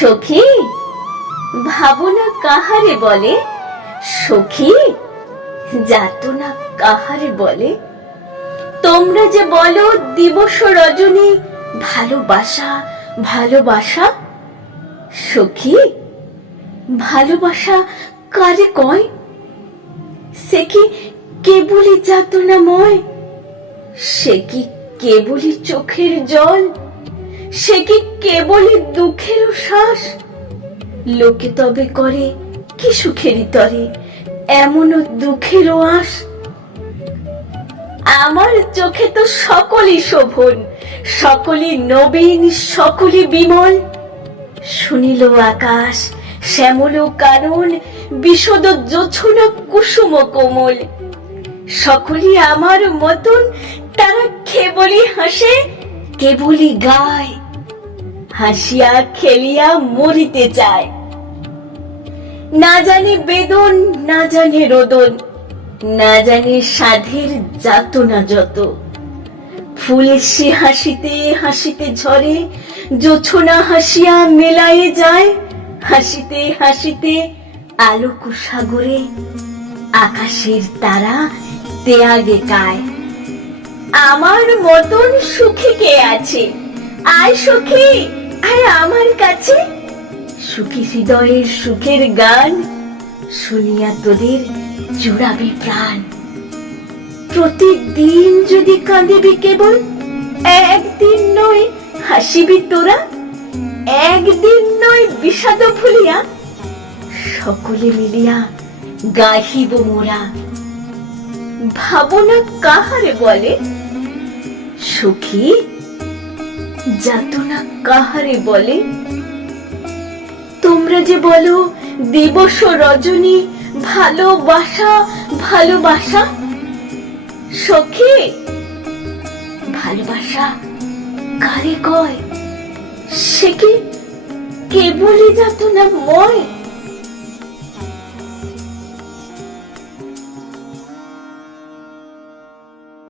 সখী? ভাবনা কাহারে বলে? সখী যাতনা কাহারে বলে? তোমরা যে বলো দিবস রজনী, ভালোবাসা ভালোবাসা? সখী, ভালোবাসা কারে কয়? সে কি কেবলই যাতনাময় সে কি কেবলই চোখের জল? সে কি কেবলই দুঃখের শ্বাস লোকে তবে করে কি সুখেরই তরে, এমনও দুঃখেরও আস আমার চোখে তো সকলই শোভন, সকলই নবীন, সকলই বিমল। শুনিল আকাশ, শ্যামল কারণ বিশদ জোছনা কুসুম কোমল। সকলই আমার মতন, তারা কেবলই হাসে কেবলই গায়। হাসিয়া খেলিয়া মরিতে চায়। না জানে বেদন, না জানে রোদন, না জানে সাধের যাতনা যত। ফুলের সে হাসিতে হাসিতে ঝরে, জোছনা হাসিয়া মেলায়ে যায়। হাসিতে হাসিতে আলোক সাগরে আকাশের তারা তেয়াগে কায়। আমার মতন সুখী কে আছে? আয় সুখী, আয় আমার কাছে। সুখী হৃদয়ের সুখের গান শুনিয়া তোদের জুড়াবে প্রাণ। প্রতিদিন যদি কাঁদিবি কেবল, একদিন নয় হাসিবি তোরা। একদিন নয় বিষাদ ভুলিয়া সকলে মিলিয়া গাহিব মোরা। ভাবনা কাহারে বলে? সুখী? যাতনা কাহারে বলে? তোমরা যে বলো, দিবস রজনী, ভালোবাসা ভালোবাসা? সখী, ভালোবাসা কারে কয়? সে কি কেবলই যাতনা ময়?